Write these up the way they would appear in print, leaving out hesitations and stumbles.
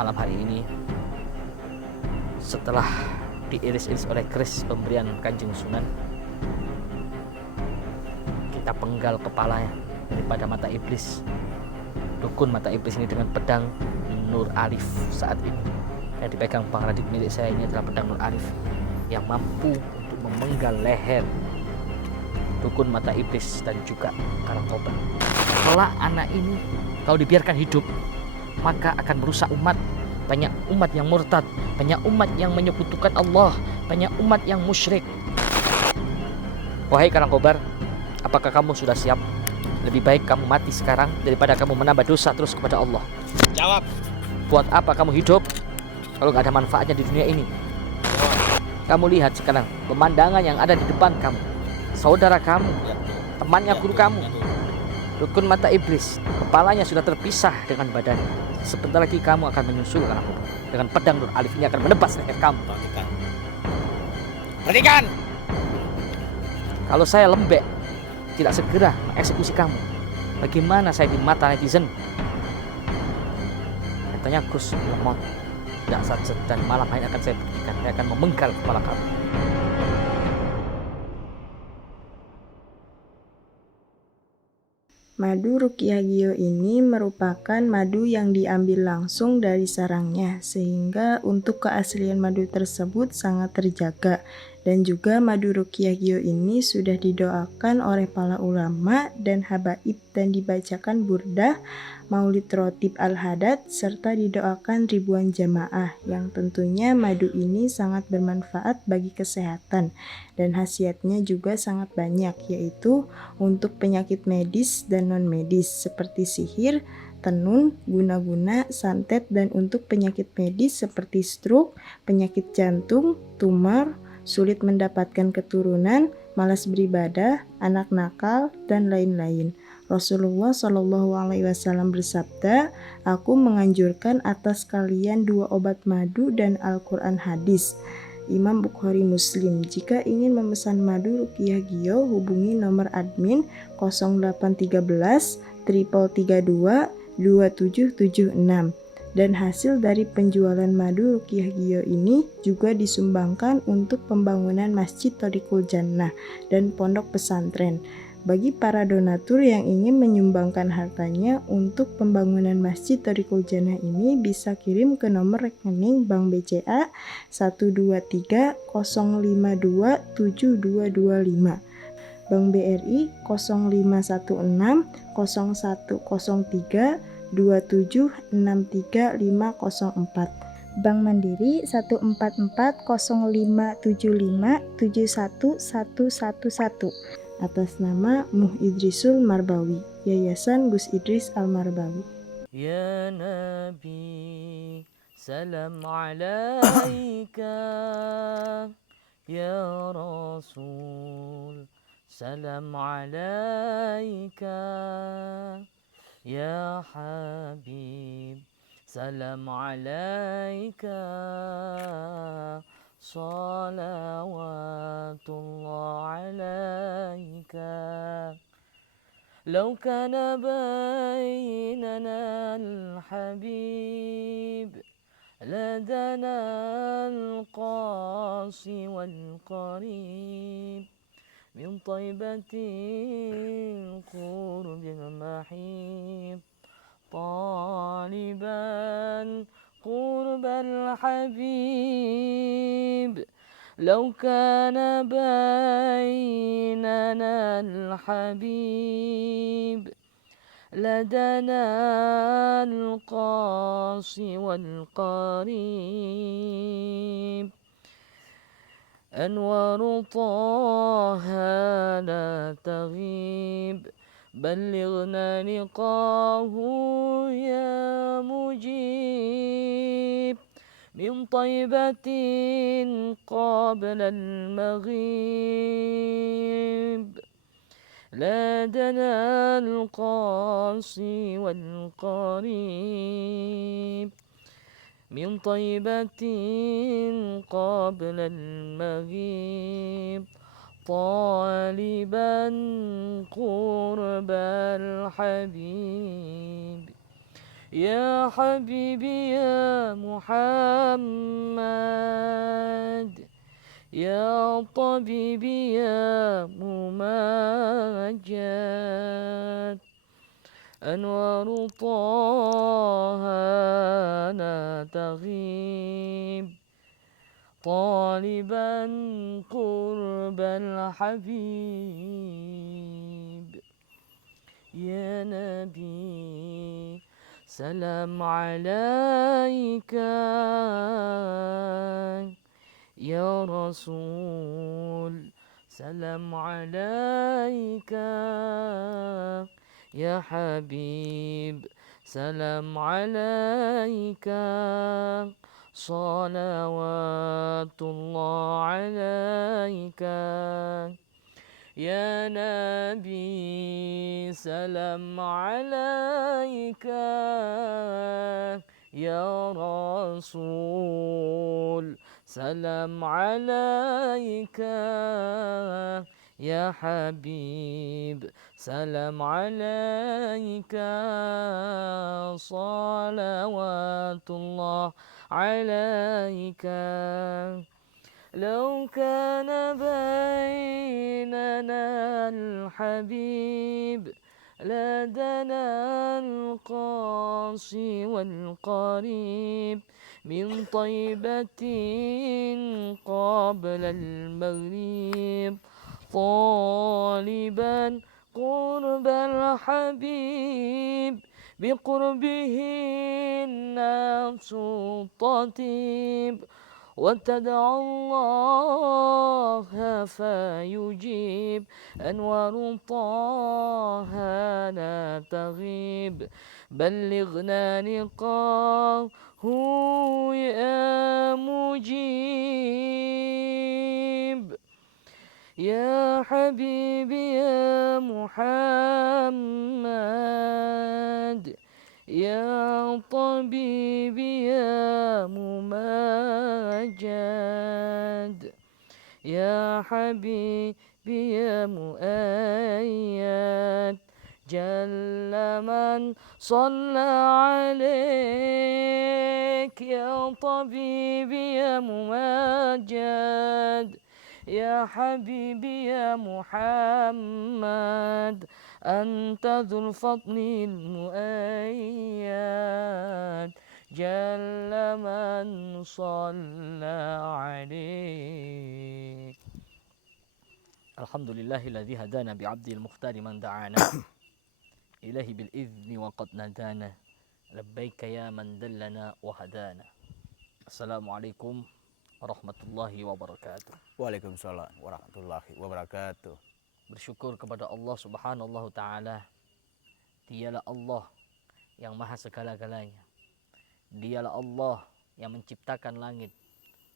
malam hari ini, setelah diiris-iris oleh keris pemberian Kanjeng Sunan, kita penggal kepalanya daripada mata iblis. Dukun mata iblis ini dengan pedang Nur Alif saat ini yang dipegang Bang Radit milik saya ini adalah pedang Nur Alif yang mampu untuk memenggal leher dukun mata iblis dan juga Karangkobar. Kalau anak ini kalau dibiarkan hidup, maka akan merusak umat. Banyak umat yang murtad, banyak umat yang menyekutukan Allah, banyak umat yang musyrik. Wahai Karangkobar, apakah kamu sudah siap? Lebih baik kamu mati sekarang daripada kamu menambah dosa terus kepada Allah. Jawab. Buat apa kamu hidup kalau nggak ada manfaatnya di dunia ini? Kamu lihat sekarang pemandangan yang ada di depan kamu. Saudara kamu, temannya guru kamu, dukun mata iblis, kepalanya sudah terpisah dengan badannya. Sebentar lagi kamu akan menyusul Karangkobar. Dengan pedang Nur Alif ini akan menebas leher kamu. Perhatikan. Kalau saya lembek, tidak segera mengeksekusi kamu, bagaimana saya di mata netizen? Katanya Gus lemot, tidak saja, dan malam hari akan saya buktikan. Saya akan memenggal kepala kamu. Madu Ruqyah Gio ini merupakan madu yang diambil langsung dari sarangnya, sehingga untuk keaslian madu tersebut sangat terjaga. Dan juga madu Ruqyah Gio ini sudah didoakan oleh para ulama dan habaib dan dibacakan burdah, maulid rotib al-hadad, serta didoakan ribuan jamaah, yang tentunya madu ini sangat bermanfaat bagi kesehatan dan khasiatnya juga sangat banyak, yaitu untuk penyakit medis dan non-medis seperti sihir, tenun, guna-guna, santet, dan untuk penyakit medis seperti stroke, penyakit jantung, tumor, sulit mendapatkan keturunan, malas beribadah, anak nakal, dan lain-lain. Rasulullah Shallallahu Alaihi Wasallam bersabda, "Aku menganjurkan atas kalian 2 obat madu dan Al-Quran hadis." Imam Bukhari Muslim. Jika ingin memesan madu Ruqyah Gio, hubungi nomor admin 0813 332 2776. Dan hasil dari penjualan madu Ruqyah Gio ini juga disumbangkan untuk pembangunan Masjid Thoriqul Jannah dan pondok pesantren. Bagi para donatur yang ingin menyumbangkan hartanya untuk pembangunan Masjid Thoriqul Jannah ini bisa kirim ke nomor rekening Bank BCA 123 052 7225, Bank BRI 0516 0103 2763504, Bank Mandiri 1440575711111, atas nama Muh Idrisul Marbawi, Yayasan Gus Idris Al-Marbawi. Ya Nabi, salam alaika. Ya Rasul, salam alaika. Ya Habib, salam alaika. Salawatullah alaika. لو كان بيننا الحبيب لدنا القاصي والقريب من طيبة القرب المحيب طالبا قرب الحبيب لو كان بيننا الحبيب لدنا القاصي والقريب أنوار طه لا تغيب بلغنا لقاه يا مجيب من طيبة قبل المغيب لدنا القاصي والقريب من طيبة قبل المغيب طالبا قرب الحبيب يا حبيبي يا محمد، يا طبيبي يا ممجد، أنوار طه لا تغيب، طالبا قرب الحبيب. يا نبي سلام عليك، يا رسول سلام عليك، يا حبيب سلام عليك، صلوات الله عليك. يا نبي سلام عليك، يا رسول سلام عليك، يا حبيب سلام عليك، صلوات الله عليك. لو كان بيننا الحبيب لدنا القاصي والقريب، من طيبة قبل المغرب، طالبا قرب الحبيب، بقربه النفس تطيب، وتدعو الله فيجيب، أنوار طه لا تغيب، بلغنا لقاه يا مجيب. يا حبيبي يا محمد، يا طبيبي يا ممجد، يا حبيبي يا مؤيد، جل من صلى عليك، يا طبيبي يا ممجد، يا حبيبي يا محمد، أنت ذو الفضل المؤيد، جل من صلى عليك. الحمد لله الذي هدانا بعبده المختار من دعانا إليه بالإذن وقد ندانا، لبيك يا من دلنا وهدانا. السلام عليكم ورحمة الله wabarakatuh. Waalaikumsalam warahmatullahi wabarakatuh. Bersyukur kepada Allah Subhanahu wa taala. Dialah Allah yang maha segala-galanya. Dialah Allah yang menciptakan langit,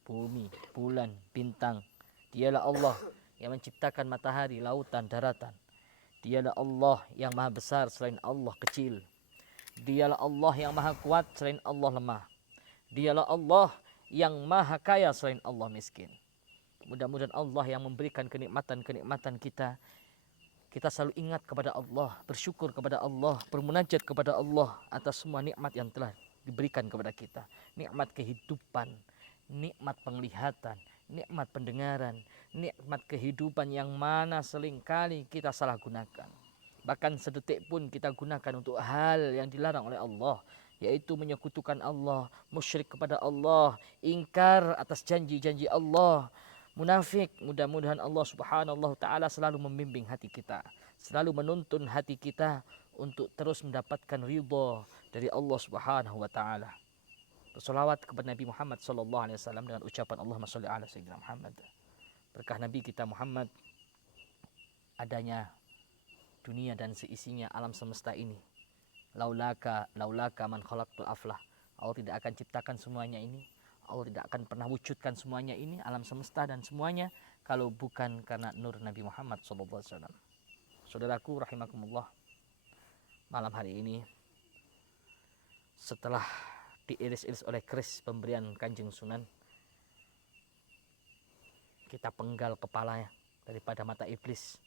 bumi, bulan, bintang. Dialah Allah yang menciptakan matahari, lautan, daratan. Dialah Allah yang maha besar, selain Allah kecil. Dialah Allah yang maha kuat, selain Allah lemah. Dialah Allah yang maha kaya, selain Allah miskin. Mudah-mudahan Allah yang memberikan kenikmatan-kenikmatan kita selalu ingat kepada Allah, bersyukur kepada Allah, bermunajat kepada Allah atas semua nikmat yang telah diberikan kepada kita. Nikmat kehidupan, nikmat penglihatan, nikmat pendengaran, nikmat kehidupan yang mana seringkali kita salah gunakan. Bahkan sedetik pun kita gunakan untuk hal yang dilarang oleh Allah, yaitu menyekutukan Allah, musyrik kepada Allah, ingkar atas janji-janji Allah, munafik. Mudah-mudahan Allah Subhanahu wa taala selalu membimbing hati kita, selalu menuntun hati kita untuk terus mendapatkan ridha dari Allah Subhanahu wa taala. Bersolawat kepada Nabi Muhammad sallallahu alaihi wasallam dengan ucapan Allahumma shalli ala sayyidina Muhammad. Berkah Nabi kita Muhammad, adanya dunia dan seisinya, alam semesta ini. Laulaka man khalaqtul aflah. Allah tidak akan ciptakan semuanya ini, Allah tidak akan pernah wujudkan semuanya ini, alam semesta dan semuanya, kalau bukan karena nur Nabi Muhammad SAW. Saudaraku rahimakumullah, malam hari ini setelah diiris-iris oleh keris pemberian Kanjeng Sunan, kita penggal kepalanya daripada mata iblis,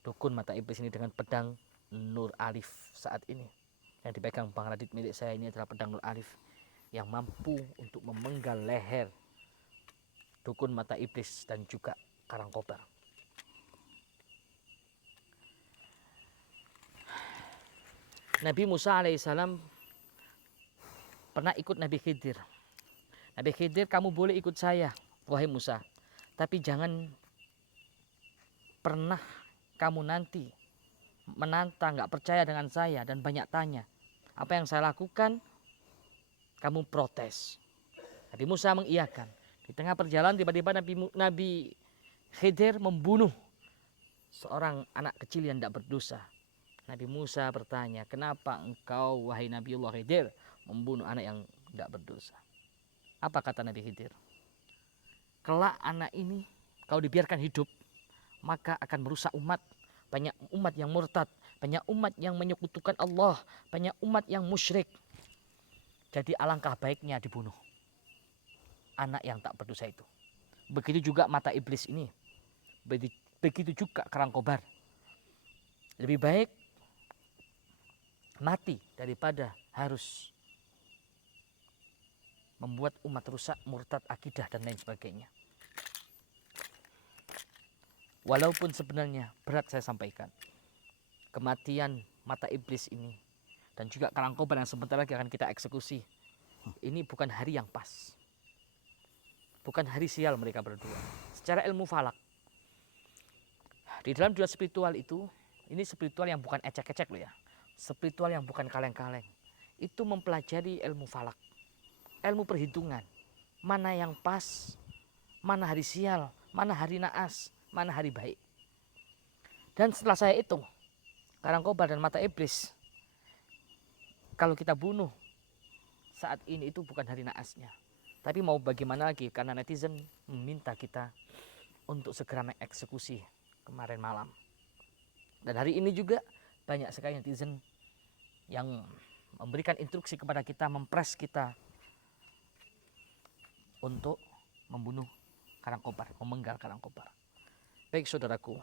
dukun mata iblis ini dengan pedang Nur Alif saat ini. Yang dipegang Bang Radit milik saya ini adalah pedang Nur Arif yang mampu untuk memenggal leher dukun mata iblis dan juga Karangkobar. Nabi Musa alaihissalam pernah ikut Nabi Khidir. Nabi Khidir, kamu boleh ikut saya, wahai Musa. Tapi jangan pernah kamu nanti menantang, nggak percaya dengan saya dan banyak tanya. Apa yang saya lakukan, kamu protes. Nabi Musa mengiyakan. Di tengah perjalanan tiba-tiba Nabi Khidir membunuh seorang anak kecil yang tidak berdosa. Nabi Musa bertanya, kenapa engkau wahai Nabiullah Khidir membunuh anak yang tidak berdosa? Apa kata Nabi Khidir? Kelak anak ini kau dibiarkan hidup, maka akan merusak umat. Banyak umat yang murtad, banyak umat yang menyekutukan Allah, banyak umat yang musyrik. Jadi alangkah baiknya dibunuh anak yang tak berdosa itu. Begitu juga mata iblis ini. Begitu juga Karangkobar. Lebih baik mati daripada harus membuat umat rusak, murtad, akidah dan lain sebagainya. Walaupun sebenarnya berat saya sampaikan, kematian mata iblis ini dan juga Karangkobar yang sebentar lagi akan kita eksekusi, ini bukan hari yang pas. Bukan hari sial mereka berdua. Secara ilmu falak, di dalam dunia spiritual itu, ini spiritual yang bukan ecek-ecek loh ya. Spiritual yang bukan kaleng-kaleng. Itu mempelajari ilmu falak, ilmu perhitungan. Mana yang pas, mana hari sial, mana hari naas, mana hari baik. Dan setelah saya hitung, Karangkobar dan mata iblis, kalau kita bunuh saat ini itu bukan hari naasnya. Tapi mau bagaimana lagi, karena netizen meminta kita untuk segera mengeksekusi kemarin malam. Dan hari ini juga banyak sekali netizen yang memberikan instruksi kepada kita, mempres kita untuk membunuh Karangkobar, memenggal Karangkobar. Baik saudaraku,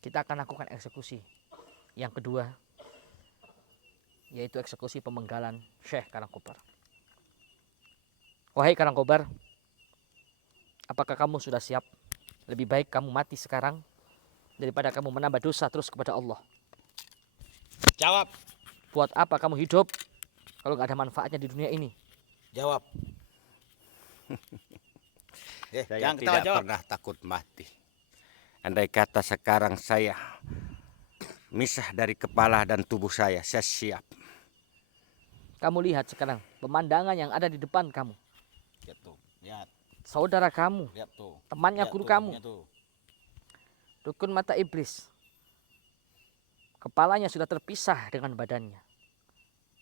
kita akan lakukan eksekusi yang kedua, yaitu eksekusi pemenggalan Syekh Karangkobar. Wahai Karangkobar, apakah kamu sudah siap? Lebih baik kamu mati sekarang daripada kamu menambah dosa terus kepada Allah. Jawab. Buat apa kamu hidup kalau nggak ada manfaatnya di dunia ini? Jawab. Saya Jangan ketawa, tidak jawab. pernah takut mati. Andai kata sekarang saya misah dari kepala dan tubuh saya siap. Kamu lihat sekarang pemandangan yang ada di depan kamu. Lihat tuh, lihat, Saudara kamu, lihat tuh. temannya Lihat guru tuh, kamu, temennya tuh. dukun mata iblis. Kepalanya sudah terpisah dengan badannya.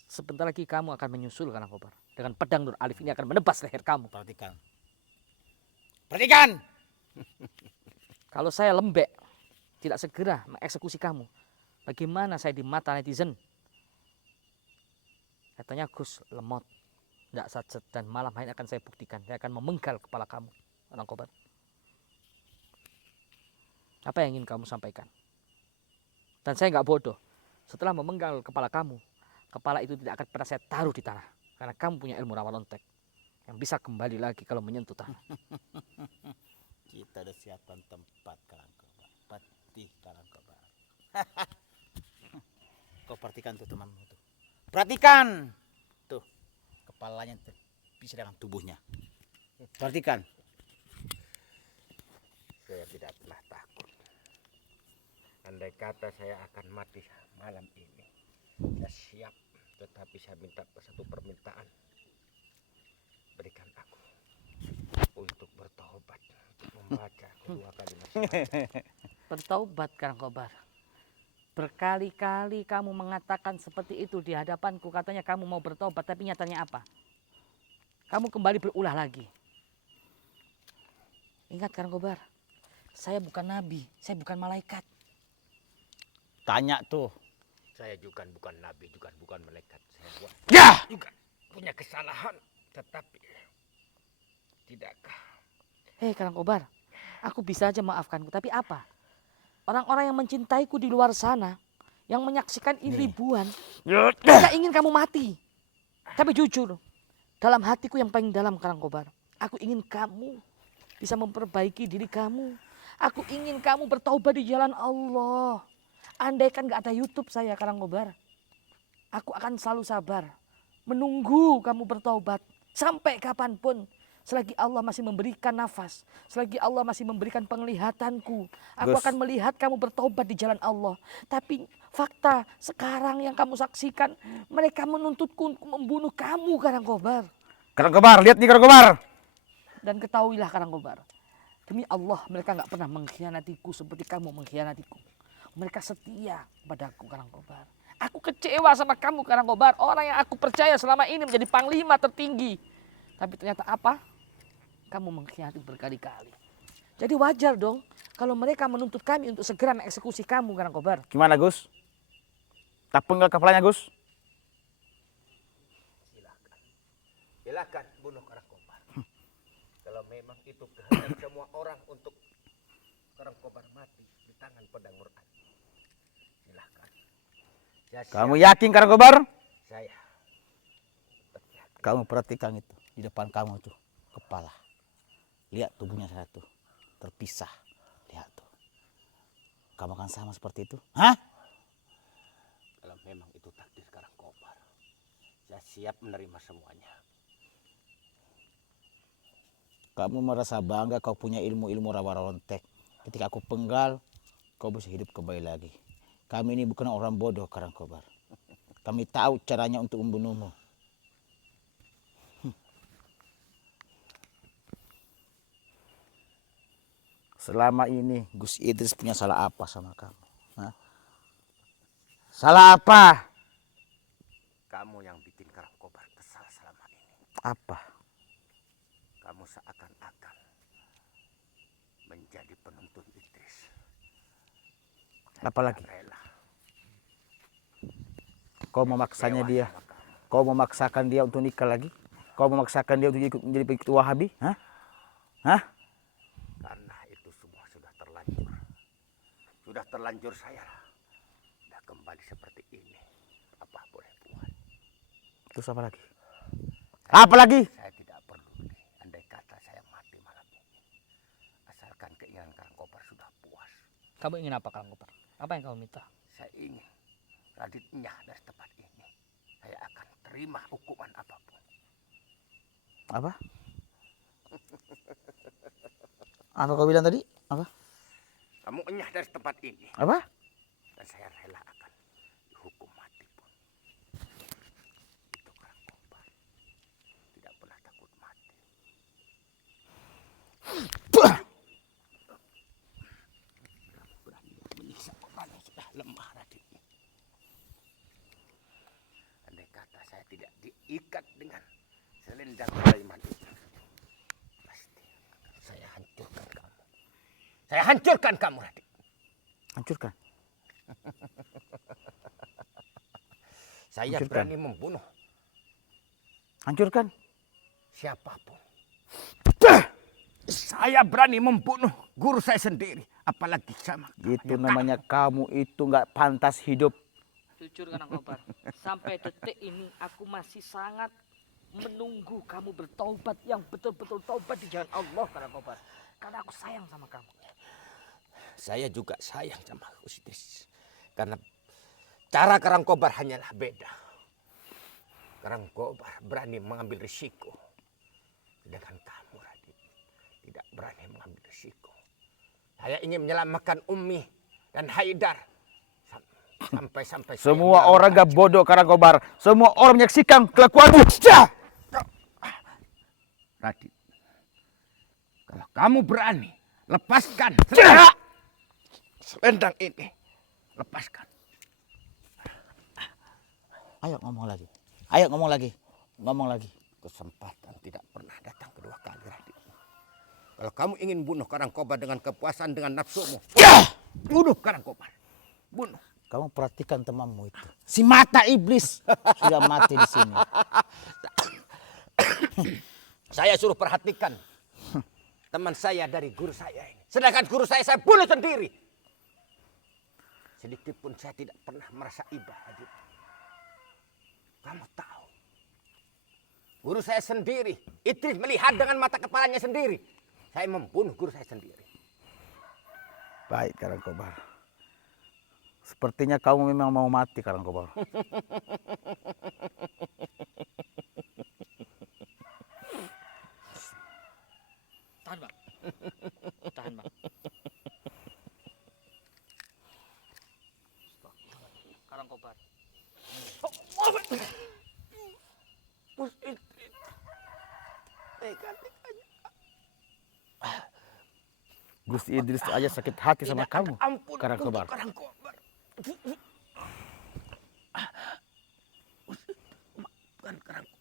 Sebentar lagi kamu akan menyusul Karangkobar. Dengan pedang Nur Alif ini akan menebas leher kamu. Perhatikan. Perhatikan. Kalau saya lembek, tidak segera mengeksekusi kamu, bagaimana saya di mata netizen? Katanya Gus lemot, tidak sacet, dan malam hari akan saya buktikan. Saya akan memenggal kepala kamu, Karangkobar. Apa yang ingin kamu sampaikan? Dan saya nggak bodoh. Setelah memenggal kepala kamu, kepala itu tidak akan pernah saya taruh di tanah. Karena kamu punya ilmu rawa lontek yang bisa kembali lagi kalau menyentuh tanah. Kita udah siapkan tempat Karangkobar. Patih Karangkobar. Kau perhatikan tuh temanmu tuh. Perhatikan. Tuh, kepalanya terpisah dengan tubuhnya. Perhatikan. Saya tidak pernah takut. Andai kata saya akan mati malam ini, saya siap. Tetapi saya minta satu permintaan. Berikan aku untuk bertobat, untuk membaca kedua kalimat syahadat. Bertaubat Karangkobar. Berkali-kali kamu mengatakan seperti itu di hadapanku. Katanya kamu mau bertobat, tapi nyatanya apa? Kamu kembali berulah lagi. Ingat Karangkobar, saya bukan nabi, saya bukan malaikat. Tanya tuh. Saya juga bukan nabi, juga bukan malaikat. Saya Ya. juga punya kesalahan, tetapi tidakkah Hei Karangkobar, aku bisa aja maafkanku, tapi apa? Orang-orang yang mencintaiku di luar sana, yang menyaksikan ini ribuan. Saya ingin kamu mati. Tapi jujur, dalam hatiku yang paling dalam Karangkobar, aku ingin kamu bisa memperbaiki diri kamu. Aku ingin kamu bertaubat di jalan Allah. Andaikan gak ada YouTube saya Karangkobar, aku akan selalu sabar menunggu kamu bertaubat sampai kapanpun. Selagi Allah masih memberikan nafas, selagi Allah masih memberikan penglihatanku, aku akan melihat kamu bertaubat di jalan Allah. Tapi fakta sekarang yang kamu saksikan, mereka menuntutku untuk membunuh kamu Karangkobar. Karangkobar, lihat nih Karangkobar. Dan ketahuilah Karangkobar, demi Allah mereka gak pernah mengkhianatiku seperti kamu mengkhianatiku. Mereka setia padaku Karangkobar. Aku kecewa sama kamu Karangkobar, orang yang aku percaya selama ini menjadi panglima tertinggi. Tapi ternyata apa? Kamu mengkhianati berkali-kali. Jadi wajar dong kalau mereka menuntut kami untuk segera mengeksekusi kamu Karangkobar. Gimana Gus? Tak penggal kepalanya Gus? Silakan bunuh Karangkobar. Kalau memang itu kehendak semua orang untuk Karangkobar mati di tangan pedang Mur'an. Silakan. Kamu yakin Karangkobar? Saya. Kamu perhatikan itu di depan kamu tuh kepala. Lihat tubuhnya satu terpisah. Lihat tuh. Kamu akan sama seperti itu? Hah? Kalau memang itu takdir Karangkobar, saya siap menerima semuanya. Kamu merasa bangga kau punya ilmu-ilmu rawa-rontek. Ketika aku penggal, kau bisa hidup kembali lagi. Kami ini bukan orang bodoh Karangkobar. Kami tahu caranya untuk membunuhmu. Selama ini Gus Idris punya salah apa sama kamu? Hah? Salah apa? Kamu yang bikin Karangkobar kesal selama ini. Apa? Kamu seakan-akan menjadi penuntun Idris. Apalagi? Rela. Kau memaksanya Kecewa dia. sama kamu. Kau memaksakan dia untuk nikah lagi? Kau memaksakan dia untuk menjadi pengikut Wahabi? Hah? Hah? Karena itu semua sudah terlanjur. Sudah terlanjur saya. Sudah kembali seperti ini. Apa boleh buat? Terus apa lagi? Apa lagi? Saya tidak peduli. Andai kata saya mati malam ini. Asalkan keinginan Karangkobar sudah puas. Kamu ingin apa Karangkobar? Apa yang kamu minta? Saya ingin Radit nyah dari tempat ini. Saya akan terima hukuman apapun. Apa? Apa kau bilang tadi? Apa? Kamu enyah dari tempat ini. Apa? Dan saya rela akan dihukum mati pun. Itu Karangkobar. Tidak pernah takut mati. Berani menyiksa orang yang sudah lemah Radit. Andai kata saya tidak diikat dengan selendang Sulaiman itu, pasti akan saya hancurkan kamu. Saya hancurkan kamu, Radit. Hancurkan. Saya Hancurkan. berani membunuh Hancurkan. siapapun. Saya berani membunuh guru saya sendiri, apalagi sama Itu namanya kamu itu nggak pantas hidup. Jujur Karangkobar, sampai detik ini aku masih sangat menunggu kamu bertaubat yang betul-betul taubat di jalan Allah Karangkobar. Karena aku sayang sama kamu. Saya juga sayang sama Gus Idris. Karena cara Karangkobar hanyalah beda. Karangkobar berani mengambil risiko. Sedangkan kamu, Radit, tidak berani mengambil risiko. Saya ingin menyelamatkan Ummi dan Haidar. Sampai-sampai saya Semua orang gak bodoh Karangkobar. Semua orang menyaksikan kelakuanmu. Radit, kalau kamu berani, lepaskan selendang ini. Lepaskan. Ayo ngomong lagi. Ayo ngomong lagi. Ngomong lagi. Kesempatan tidak pernah datang kedua kali, Radit. Kalau kamu ingin bunuh Karangkobar dengan kepuasan, dengan nafsumu, bunuh Karangkobar. Bunuh. Kamu perhatikan temanmu itu. Si mata iblis sudah mati di sini. Saya suruh perhatikan teman saya dari guru saya ini. Sedangkan guru saya bunuh sendiri. sedikit pun saya tidak pernah merasa iba, Adit. Kamu tahu, guru saya sendiri, Idris melihat dengan mata kepalanya sendiri. Saya membunuh guru saya sendiri. Baik, Karangkobar. Sepertinya kamu memang mau mati, Karangkobar. Tahan bang. Tahan bang. Karangkobar. Bos Idris, Gus Idris aja sakit hati sama kamu, ampun Karangkobar. untuk Karangkobar. Maafkan Karangkobar.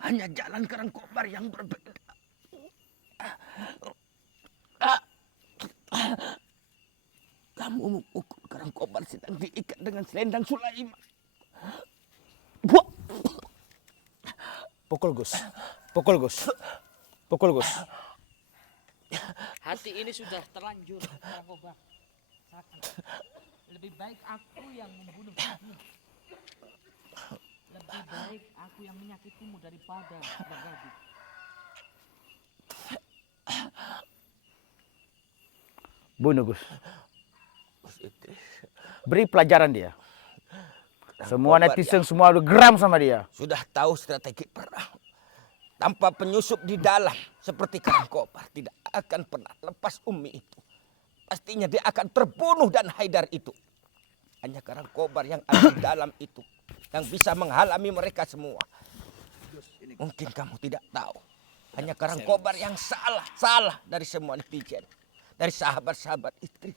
Hanya jalan Karangkobar yang berbeda. Kamu memukul Karangkobar sedang diikat dengan selendang Sulaiman. Pukul Gus. Pukul Gus. Pukul Gus. Hati ini sudah terlanjur, Karangkobar. Sakit. Lebih baik aku yang membunuhmu. Lebih baik aku yang menyakitimu daripada bergaduh. Bunuh Gus. Bos Idris, Beri pelajaran dia. Semua netizen semua udah geram sama dia. sudah tahu strategi perang. Tanpa penyusup di dalam seperti Karangkobar tidak akan pernah lepas Umi itu. Pastinya dia akan terbunuh dan Haidar itu. Hanya Karangkobar yang ada di dalam itu yang bisa menghalangi mereka semua. Mungkin kamu tidak tahu. Hanya Karangkobar yang salah dari semua netizen. Dari sahabat-sahabat istri.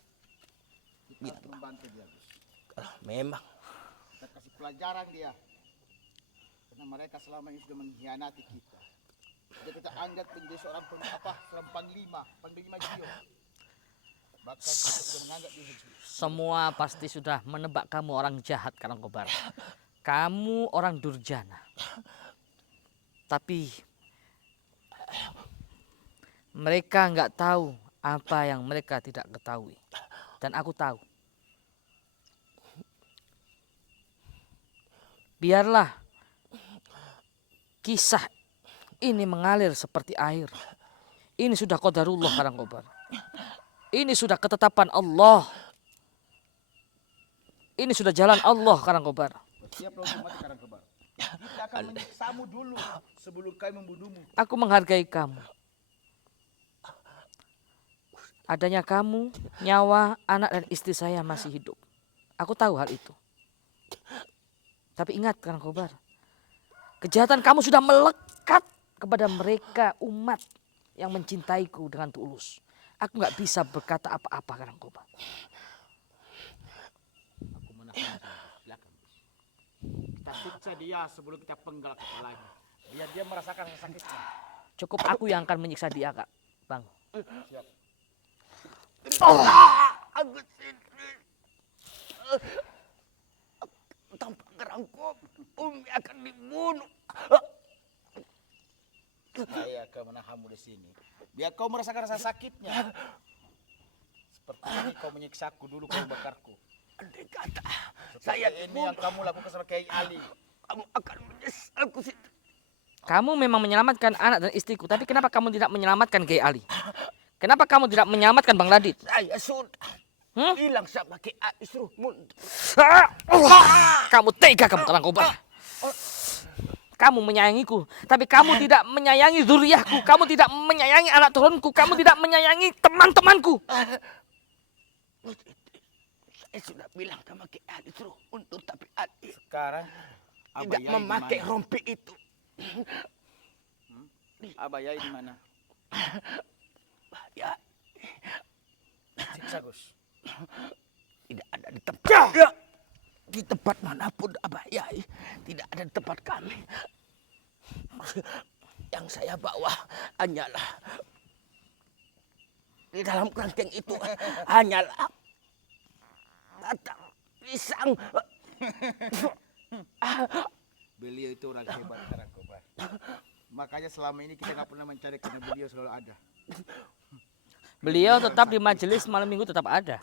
Gitu. Kalau memang Kita kasih pelajaran dia. Karena mereka selama ini sudah mengkhianati kita. Sudah kita anggap menjadi seorang panglima Gio. Bahkan kita sudah menganggap dia Semua pasti sudah menebak kamu orang jahat, Karangkobar. Kamu orang durjana. Tapi mereka nggak tahu apa yang mereka tidak ketahui. Dan aku tahu. Biarlah kisah ini mengalir seperti air. Ini sudah qadarullah, Karangkobar. Ini sudah ketetapan Allah. Ini sudah jalan Allah, Karangkobar. siap loh untuk mati Karangkobar. Kita akan menyiksamu dulu sebelum kami membunuhmu. Aku menghargai kamu. Adanya kamu, nyawa, anak dan istri saya masih hidup. Aku tahu hal itu. Tapi ingat, Karangkobar, kejahatan kamu sudah melekat kepada mereka umat yang mencintaiku dengan tulus. Aku nggak bisa berkata apa-apa, Karangkobar. Aku menahan. Silakan. Kita siksa dia sebelum kita penggal kepalanya. Biar dia merasakan sakitnya. Cukup aku yang akan menyiksa dia, Kak, Bang. Siap. Agus Idris. Tanpa Karangkobar, Umi akan dibunuh. Saya akan menahanmu di sini. Biar kau merasakan rasa sakitnya. Seperti ini kau menyiksaku dulu, kau bakarku. Andai kata Seperti saya ini dibunuh, yang kamu lakukan sama Kiai Ali. kamu akan menyesal, Gus Idris. Kamu memang menyelamatkan anak dan istriku, tapi kenapa kamu tidak menyelamatkan Kiai Ali? Kenapa kamu tidak menyelamatkan Bang Radit? Saya sudah hilang sama Kiai Ali, suruh mundur. Kamu tega, kamu Karangkobar. Kamu menyayangiku, tapi kamu tidak menyayangi zuriyahku. Kamu tidak menyayangi anak turunku. Kamu tidak menyayangi teman-temanku. Saya sudah bilang sama Kiai Ali, suruh mundur, tapi Ali Sekarang tidak memakai rompi itu. Abah Yai di mana? Ya, Siksa Gus. tidak ada di tempat. Ya, di tempat manapun, Abah Yai. Tidak ada di tempat kami. Yang saya bawa hanyalah di dalam kerangkeng itu hanyalah batang pisang. Beliau itu orang hebat Karangkobar. Makanya selama ini kita nggak pernah mencari karena beliau selalu ada. Beliau tetap di majelis malam minggu tetap ada.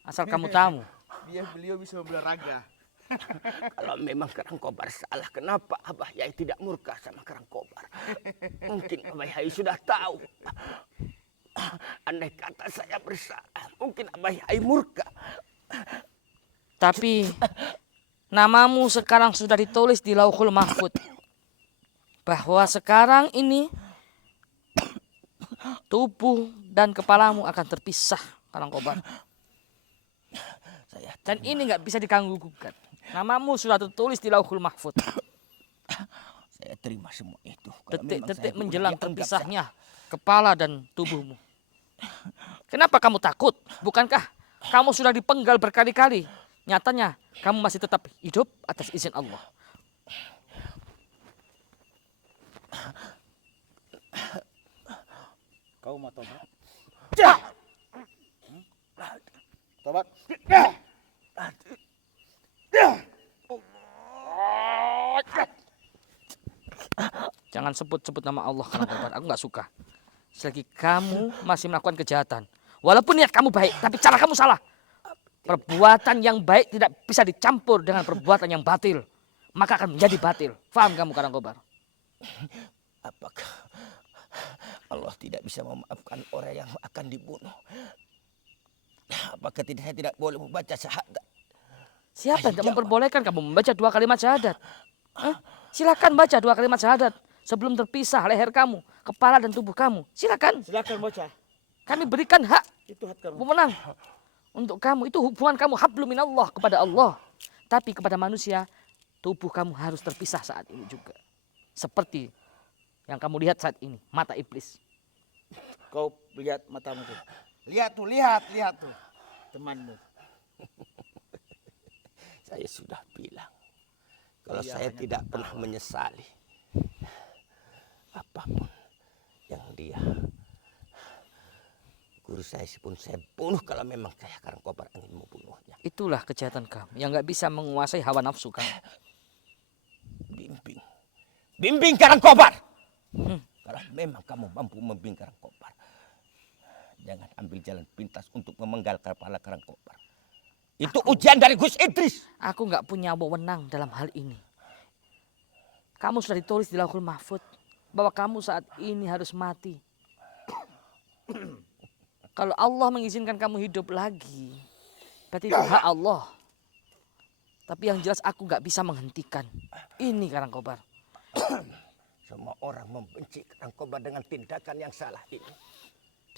Asal kamu tahu. Beliau bisa berolahraga. Kalau memang Karangkobar salah, kenapa Abah Yai tidak murka sama Karangkobar? Mungkin Abah Yai sudah tahu. Andai kata saya bersalah, mungkin Abah Yai murka. Tapi namamu sekarang sudah ditulis di Lauhul Mahfud. Bahwa sekarang ini tubuh dan kepalamu akan terpisah, Karangkobar. Dan ini nggak bisa diganggu gugat. Namamu sudah tertulis di Lauhul Mahfud. Saya terima semua itu. Detik-detik menjelang terpisahnya kepala dan tubuhmu. Kenapa kamu takut? Bukankah kamu sudah dipenggal berkali-kali? Nyatanya kamu masih tetap hidup atas izin Allah. Kau mau tobat? Tobat? Jangan sebut-sebut nama Allah, Karangkobar. Aku nggak suka. Selagi kamu masih melakukan kejahatan, walaupun niat kamu baik, tapi cara kamu salah. Perbuatan yang baik tidak bisa dicampur dengan perbuatan yang batil, maka akan menjadi batil. Faham kamu, Karangkobar? Apakah Allah tidak bisa memaafkan orang yang akan dibunuh? Apakah saya tidak boleh membaca syahadat? Siapa yang tidak memperbolehkan kamu membaca 2 kalimat syahadat? Silakan baca 2 kalimat syahadat sebelum terpisah leher kamu, kepala dan tubuh kamu. Silakan. Silakan baca. Kami berikan hak Itu hak kamu. pemenang untuk kamu. Itu hubungan kamu hablum minallah kepada Allah. Tapi kepada manusia, tubuh kamu harus terpisah saat ini juga. Seperti yang kamu lihat saat ini, mata iblis. Kau lihat matamu tuh. Lihat tuh. Temanmu. Saya sudah bilang, kalau saya tidak pernah menyesali apapun yang dia, guru saya pun saya bunuh kalau memang saya Karangkobar ingin membunuhnya. Itulah kejahatan kamu yang nggak bisa menguasai hawa nafsu kamu. Bimbing Karangkobar. Kalau memang kamu mampu membimbing Karangkobar, jangan ambil jalan pintas untuk memenggal kepala Karangkobar. Itu ujian dari Gus Idris. Aku nggak punya wewenang dalam hal ini. Kamu sudah ditulis di Lauhul Mahfud bahwa kamu saat ini harus mati. Kalau Allah mengizinkan kamu hidup lagi, berarti itu hak Allah. Tapi yang jelas aku nggak bisa menghentikan. Ini Karangkobar. Semua orang membenci Karangkobar dengan tindakan yang salah ini.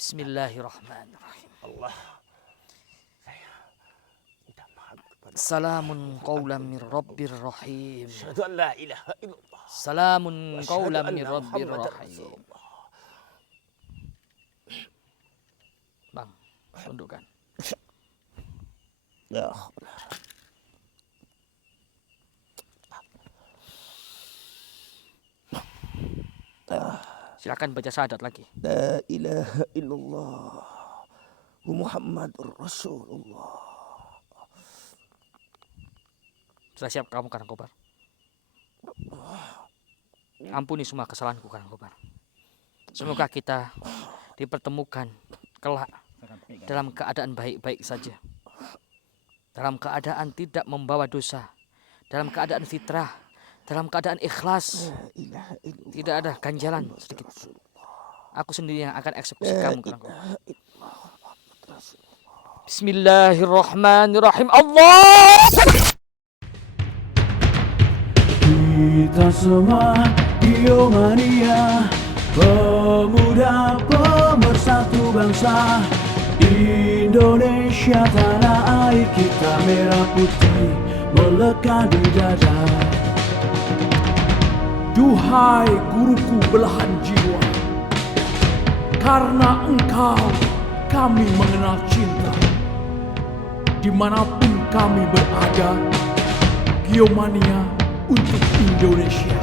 Bismillahirrahmanirrahim. Allah, saya minta maaf kepada Salamun qawlan min rabbir rahim. Asyhadu an la ilaha illallah. Salamun Wa asyhadu qawlan min anna rabbir Muhammadar rahim. Rasulullah. Bang, tundukkan. Ya. Silakan baca syahadat lagi. La ilaha illallah Muhammadur Rasulullah. Sudah siap kamu Karangkobar? Ampuni semua kesalahanku Karangkobar. Semoga kita dipertemukan kelak dalam keadaan baik-baik saja. Dalam keadaan tidak membawa dosa. Dalam keadaan fitrah. Dalam keadaan ikhlas. Tidak ada ganjalan sedikit. Aku sendiri yang akan eksekusi kamu Karangkobar. Bismillahirrahmanirrahim. Allah. Kita semua Biomania, pemuda pemersatu bangsa. Indonesia tanah air kita, merah putih melekat di dada. Duhai guruku belahan jiwa, karena engkau kami mengenal cinta. Dimanapun kami berada, Biomania untuk Indonesia.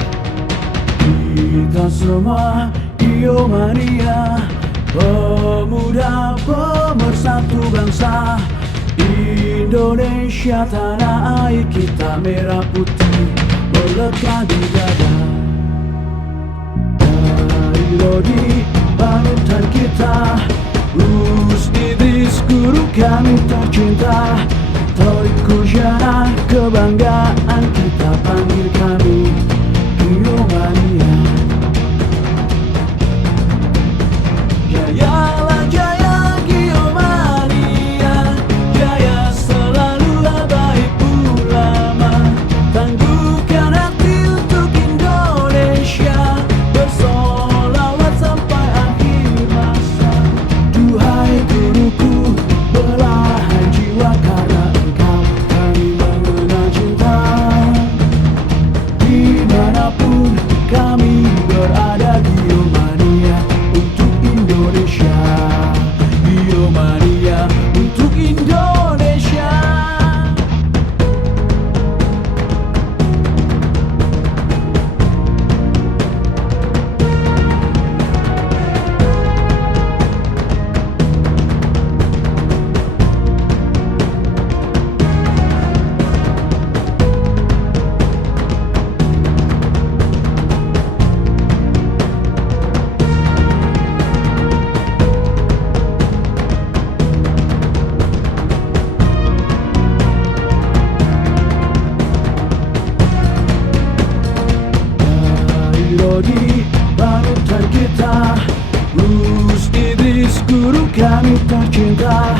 Kita semua Biomania, pemuda pemersatu bangsa. Indonesia tanah air kita, merah putih melekat di dada. Dari Lodi panutan kita, kami tercinta, Torik Kujana, kebanggaan kita panggil kami Giomania. Jayalah jaya Giomania, jaya selalu baik ulama, tangguhkan hati untuk Indonesia, bersolawat sampai akhir masa. Duhai guruku, belahan jiwa karena engkau kami mengenal cinta. Dimanapun kami berada, Giomania untuk Indonesia, Giomania untuk Indonesia. Rodi, panutan kita, Gus Idris, guru kami tercinta,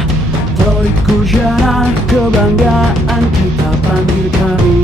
Torik Kujana, kebanggaan kita panggil kami